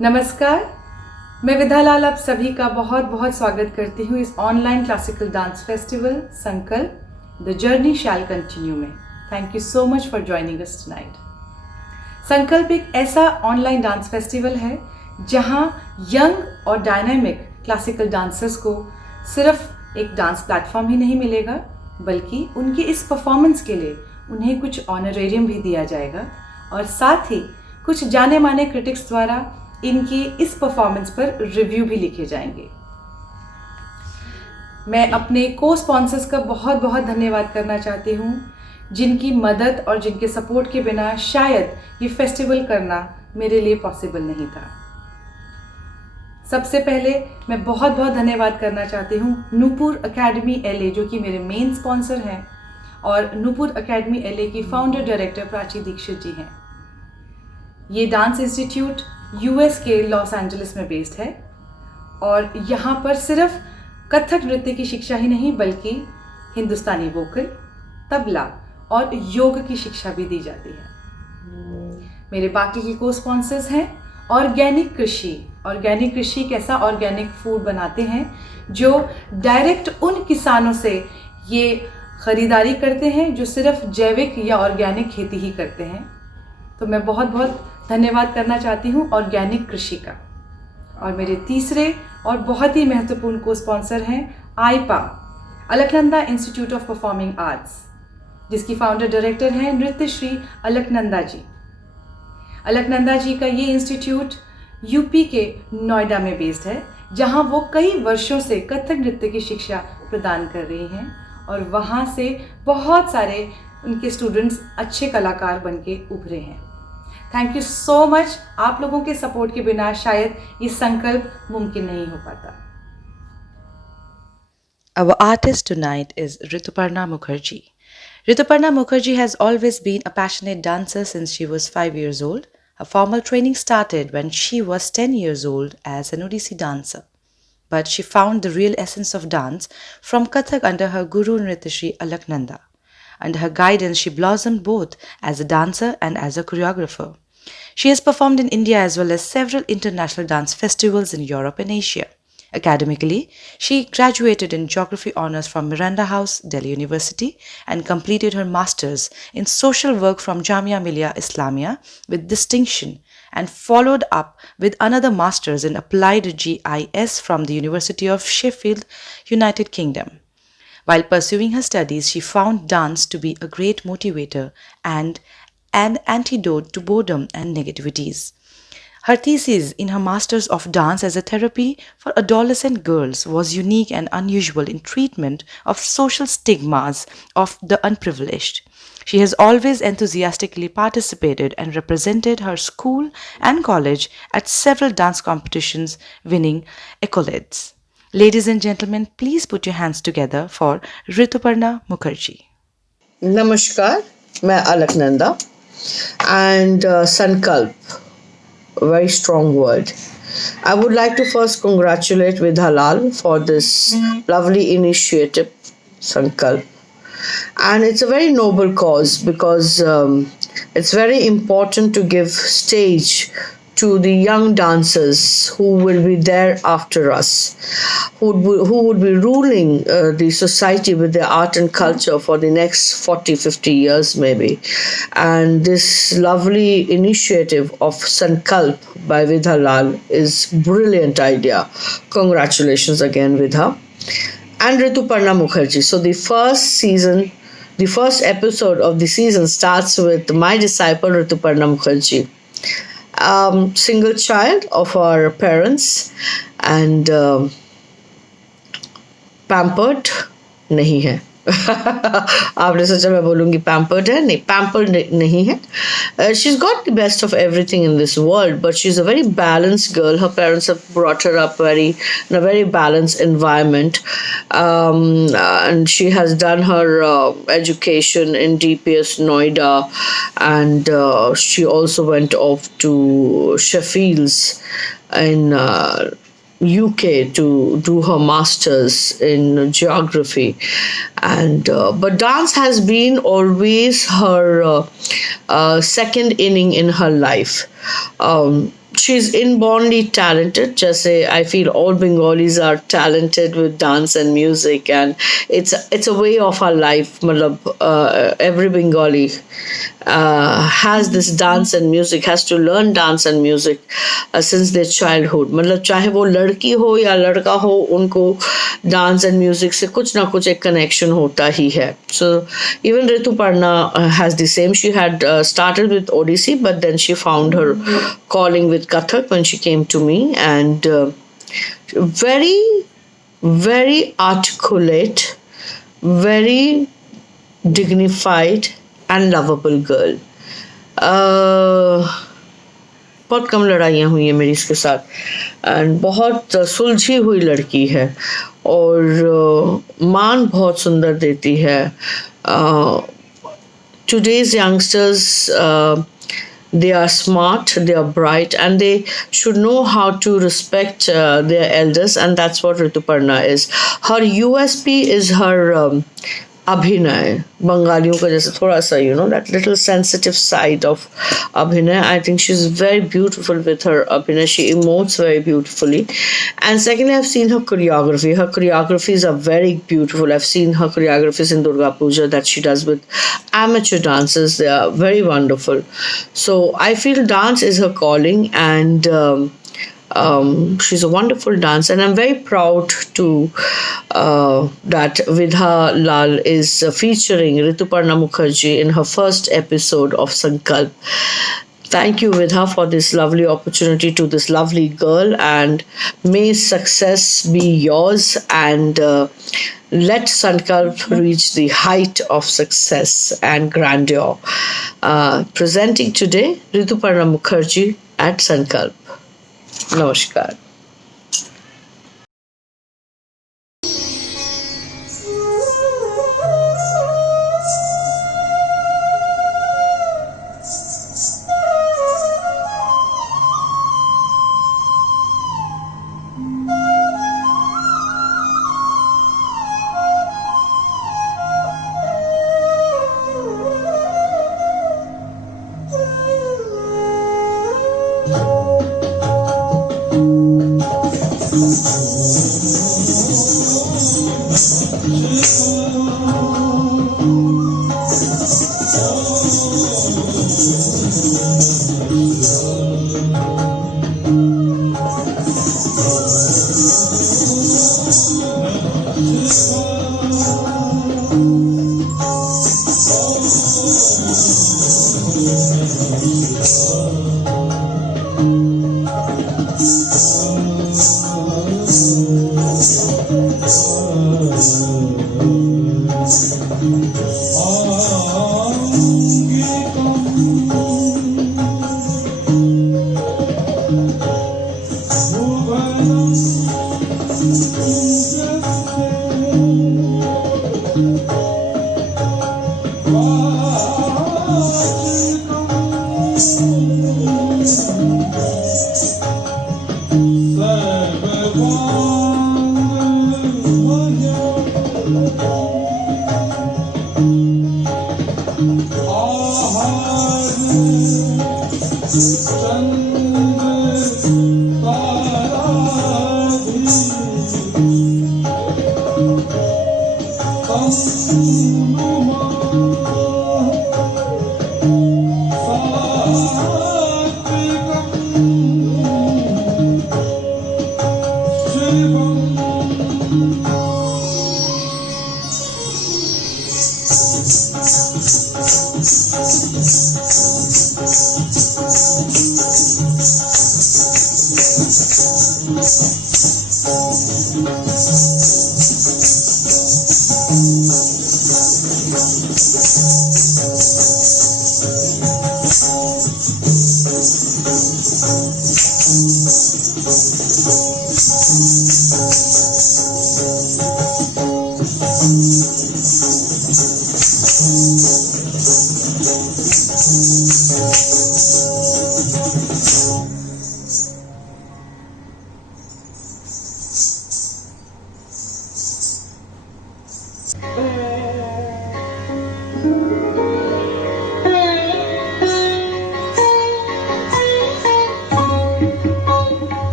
नमस्कार, मैं विधा लाल आप सभी का बहुत बहुत स्वागत करती हूँ इस ऑनलाइन क्लासिकल डांस फेस्टिवल संकल्प द जर्नी शैल कंटिन्यू में। Thank you so much for joining us tonight. संकल्प एक ऐसा ऑनलाइन डांस फेस्टिवल है जहाँ यंग और डायनामिक क्लासिकल डांसर्स को सिर्फ एक डांस प्लेटफॉर्म ही नहीं मिलेगा, बल्कि उनकी इस परफॉर्मेंस के लिए उन्हें कुछ ऑनरेरियम भी दिया जाएगा और साथ ही कुछ जाने माने क्रिटिक्स द्वारा इनकी इस परफॉर्मेंस पर रिव्यू भी लिखे जाएंगे। मैं अपने को स्पॉन्सर्स का बहुत बहुत धन्यवाद करना चाहती हूँ, जिनकी मदद और जिनके सपोर्ट के बिना शायद ये फेस्टिवल करना मेरे लिए पॉसिबल नहीं था। सबसे पहले मैं बहुत बहुत धन्यवाद करना चाहती हूँ नूपुर एकेडमी LA, जो कि मेरे मेन स्पॉन्सर हैं, और नूपुर एकेडमी LA की फाउंडर डायरेक्टर प्राची दीक्षित जी हैं। ये डांस इंस्टीट्यूट US के लॉस एंजलिस में बेस्ड है और यहाँ पर सिर्फ कथक नृत्य की शिक्षा ही नहीं बल्कि हिंदुस्तानी वोकल, तबला और योग की शिक्षा भी दी जाती है। मेरे बाकी के को स्पॉन्सर्स हैं ऑर्गेनिक कृषि। ऑर्गेनिक कृषि कैसा ऑर्गेनिक फूड बनाते हैं जो डायरेक्ट उन किसानों से ये खरीदारी करते हैं जो सिर्फ जैविक या ऑर्गेनिक खेती ही करते हैं। तो मैं बहुत बहुत धन्यवाद करना चाहती हूँ ऑर्गेनिक कृषि का। और मेरे तीसरे और बहुत ही महत्वपूर्ण को स्पॉन्सर हैं AIPA, Alaknanda Institute of Performing Arts, जिसकी फाउंडर डायरेक्टर हैं नृत्य श्री अलकनंदा जी। अलकनंदा जी का ये इंस्टीट्यूट यूपी के नोएडा में बेस्ड है, जहाँ वो कई वर्षों से कथक नृत्य की शिक्षा प्रदान कर रही हैं और वहाँ से बहुत सारे उनके स्टूडेंट्स अच्छे कलाकार बन के उभरे हैं। Thank you so much. आप लोगों के सपोर्ट के बिना शायद ये संकल्प मुमकिन नहीं हो पाता। Our artist tonight is Rituparna Mukherjee. Rituparna Mukherjee has always been a passionate dancer since she was 5 years old. Her formal training started when she was 10 years old as an Odissi dancer. But she found the real essence of dance from Kathak under her guru Nrityashri Alaknanda. Under her guidance, she blossomed both as a dancer and as a choreographer. She has performed in India as well as several international dance festivals in Europe and Asia. Academically, she graduated in Geography Honours from Miranda House, Delhi University, and completed her Masters in Social Work from Jamia Millia Islamia with distinction, and followed up with another Masters in Applied GIS from the University of Sheffield, United Kingdom. While pursuing her studies, she found dance to be a great motivator and an antidote to boredom and negativities. Her thesis in her Masters of Dance as a Therapy for Adolescent Girls was unique and unusual in treatment of social stigmas of the unprivileged. She has always enthusiastically participated and represented her school and college at several dance competitions, winning accolades. Ladies and gentlemen, please put your hands together for Rituparna Mukherjee. Namaskar, मैं Alaknanda and Sankalp, a very strong word. I would like to first congratulate Vidha Lal for this lovely initiative, Sankalp. And it's a very noble cause because it's very important to give stage to the young dancers who will be there after us, who would be ruling the society with their art and culture for the next 40, 50 years maybe. And this lovely initiative of Sankalp by Vidha Lal is brilliant idea. Congratulations again, Vidha. And Rituparna Mukherjee. So the first episode of the season starts with my disciple Rituparna Mukherjee. Single child of our parents and pampered नहीं है आपने सोचा मैं बोलूँगी pampered है, नहीं pampered नहीं है. She's got the best of everything in this world, but she's a very balanced girl. Her parents have brought her up in a very balanced environment, and she has done her education in DPS Noida, and she also went off to Sheffields in UK to do her masters in geography, and but dance has been always her second inning in her life. she's inbornly talented. Just say I feel all Bengalis are talented with dance and music, and it's a way of our life. Matlab, every Bengali has this dance and music, has to learn dance and music since their childhood. मतलब चाहे वो लड़की हो या लड़का हो, उनको dance and music से कुछ ना कुछ एक कनेक्शन होता ही है. So even Rituparna has the same. She had started with Odissi, but then she found her calling with Kathak when she came to me, and very, very articulate, very dignified and lovable girl. बहुत कम लड़ाइयाँ हुई हैं मेरी इसके साथ, and बहुत सुलझी हुई लड़की है, और मान बहुत सुंदर देती है. Today's youngsters, they are smart, they are bright, and they should know how to respect their elders, and that's what Rituparna is. Her USP is her अभिनय. बंगालियों का जैसे थोड़ा सा that little sensitive side of abhinay. I think she's very beautiful with her abhinay. She emotes very beautifully. And secondly, I've seen her choreography. Her choreographies are very beautiful. I've seen her choreographies in Durga Puja that she does with amateur dancers. They are very wonderful. So I feel dance is her calling, and she's a wonderful dancer, and I'm very proud to that Vidha Lal is featuring Rituparna Mukherjee in her first episode of Sankalp. Thank you, Vidha, for this lovely opportunity to this lovely girl, and may success be yours, and let Sankalp reach the height of success and grandeur. Presenting today, Rituparna Mukherjee at Sankalp. Namaskar.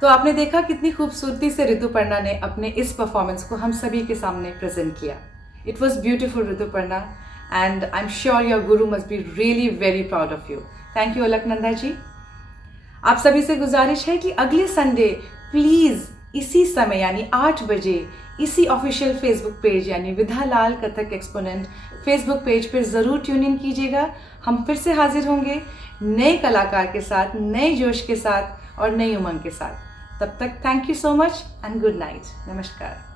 तो आपने देखा कितनी खूबसूरती से ऋतुपर्णा ने अपने इस performance को हम सभी के सामने प्रेजेंट किया. It was beautiful Rituparna, and I am sure your guru must be really very proud of you. Thank you Alaknanda ji. आप सभी से गुजारिश है कि अगले संडे प्लीज़ इसी समय यानी 8 बजे इसी ऑफिशियल फेसबुक पेज यानी विधा लाल कथक एक्सपोनेंट फेसबुक पेज पर ज़रूर ट्यून इन कीजिएगा. हम फिर से हाजिर होंगे नए कलाकार के साथ, नए जोश के साथ और नई उमंग के साथ. तब तक thank you so much and good night. नमस्कार.